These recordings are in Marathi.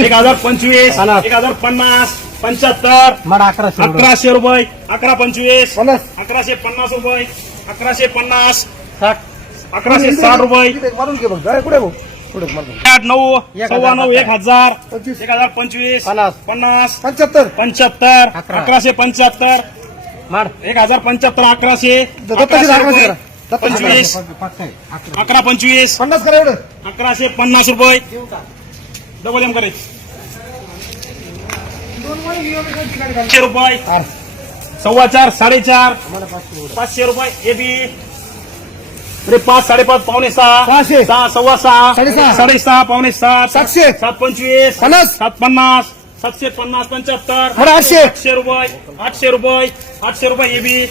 एक हजार पंचवीस. एक हजार पन्नास पंच्याहत्तर मला अकराशे रुपये. अकराशे रुपये अकरा पंचवीस पन्नास. अकराशे पन्नास रुपये अकराशे पन्नास अकराशे साठ रुपये. इथे मारून घे बघ. अरे कुठे भाऊ आठ नऊ एक सव्वा हजार नऊ एक हजार पंचवीस. एक हजार पंचवीस पन्नास. पंच्याहत्तर. पंच्याहत्तर अकरा. अकराशे पंच्याहत्तर. मार. एक हजार पंच्याहत्तर अकराशे पंचवीस अकरा. अकरा पंचवीस पन्नास करा एवढं. अकराशे पन्नास रुपये. डबल एम करे पाचशे रुपये. सव्वा चार साडेचार. पाचशे रुपये. A B. अरे पाच साडेपाच पावणे सहा. सहाशे. सहा सव्वा सहा. साडेसहा. साडेसहा पावणे सात. सातशे. सात पंचवीस. पन्नास. सात पन्नास. सातशे पन्नास पंच्याहत्तर. आठशे. आठशे रुपये. आठशे रुपये. आठशे रुपये ए बी.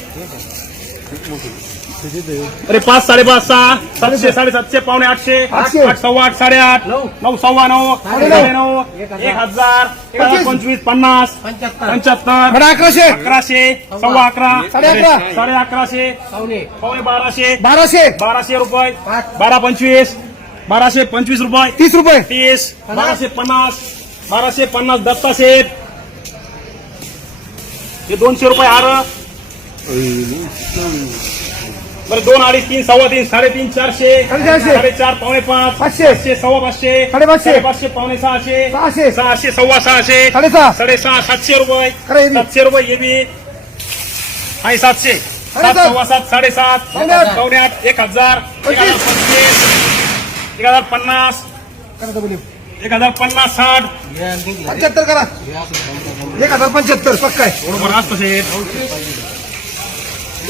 अरे पाच साडेपाच सहा सातशे साडेसातशे पावणे आठशे आठशे. आठ सव्वा आठ साडेआठ नऊ. नऊ सव्वा नऊ साडेनऊ. साडेनऊ एक हजार. एक पंचवीस. पन्नास पंच्याहत्तर अकराशे अकराशे सव्वा अकरा साडे अकरा. साडे अकराशे पावणे बाराशे बाराशे बाराशे रुपये. बारा पंचवीस बाराशे पंचवीस रुपये तीस रुपये तीस बाराशे पन्नास बाराशे पन्नास दत्ता सेठ हे दोनशे रुपये हार बरं दोन अडीच तीन सव्वा तीन साडेतीन चारशे साडेचारशे. साडेचार पावणे पाच पाचशे. पाचशे सव्वा पाचशे साडेपाचशे. पाचशे पावणे सहाशे सहाशे सहाशे सव्वा सहाशे साडेसहा साडेसहा सातशे रुपये. सातशे रुपये हे बी आहे सातशे सात साडेसात. सव्वा सात साडेसात पावणे आठ. पावणे आठ एक हजार एक हजार पंचवीस एक हजार पन्नास करा डबल एम. एक हजार पन्नास साठ पंच्याहत्तर करा एक हजार पंच्याहत्तर पक्का आहे बरोबर असतं शेठ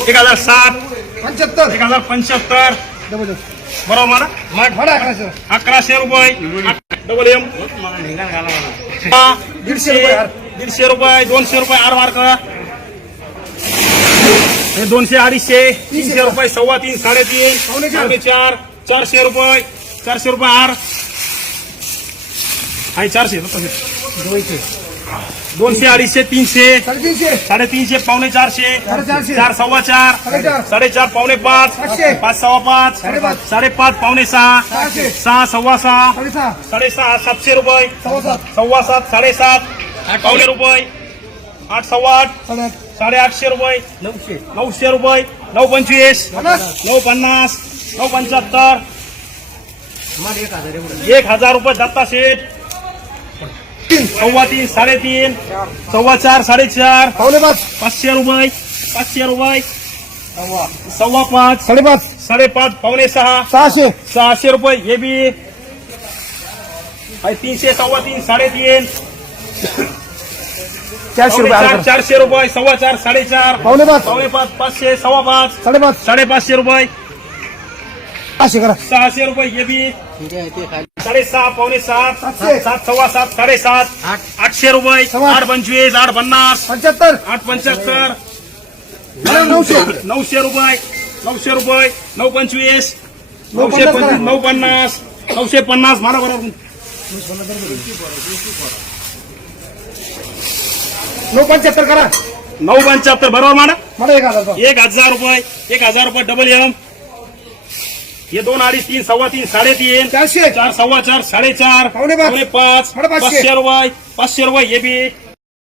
एक हजार सात पंच्याहत्तर. एक हजार पंच्याहत्तर. बरोबर अकराशे. अकराशे रुपये. Double M. दीडशे रुपये. दीडशे रुपये दोनशे रुपये आर मार्क. हे दोनशे अडीचशे तीनशे रुपये सव्वा तीन साडेतीन पावणे चार. चारशे रुपये चारशे रुपये आर आहे चारशे दोनशे अडीचशे तीनशे साडेतीनशे साडेतीनशे पावणे चारशे साडेचारशे. चार सव्वा चार साडेचार. पावणे पाच. पाच सव्वा पाच साडेपाच. पावणे सहा. सहा सव्वा सहा साडेसहा सातशे रुपये सव्वा सात साडेसात पावणे रुपये आठ सव्वा आठ साडेआठ साडेआठशे रुपये नऊशे नऊशे रुपये नऊ पंचवीस नऊ पन्नास नऊ पंच्याहत्तर एक हजार रुपये दत्ता शेठ सव्वा तीन साडेतीन सव्वा चार साडेचार पावणे पाच. पाचशे रुपये पाचशे रुपये. सव्वा. पाच साडेपाच. साडेपाच पावणे सहा. सहाशे. सहाशे रुपये हे बी. तीनशे सव्वा तीन साडेतीन. चारशे रुपये चारशे रुपये सव्वा चार साडेचार. पावणे पाच. पावणे पाच पाचशे सव्वा पाच. साडेपाच. साडेपाचशे रुपये. पाचशे करा. सहाशे रुपये हे बी. साडेसहा पावणे सात. सात सव्वा सात साडेसात आठशे रुपये. आठ पंचवीस आठ पन्नास. पंच्याहत्तर. आठ पंच्याहत्तर. नऊशे. नऊशे रुपये नऊशे रुपये नऊ पंचवीस नऊ नऊशे पंचवीस. नऊ पन्नास नऊशे पन्नास. मला बरोबर नऊ पंच्याहत्तर करा. नऊ पंच्याहत्तर बरोबर द्या. एक हजार रुपये. एक हजार रुपये डबल एम हे दोन अडीच तीन सव्वा तीन साडेतीन. चारशे. चार सव्वा चार साडेचार. पावणे पाच. पाचशे रुपये पाचशे रुपये हे बी.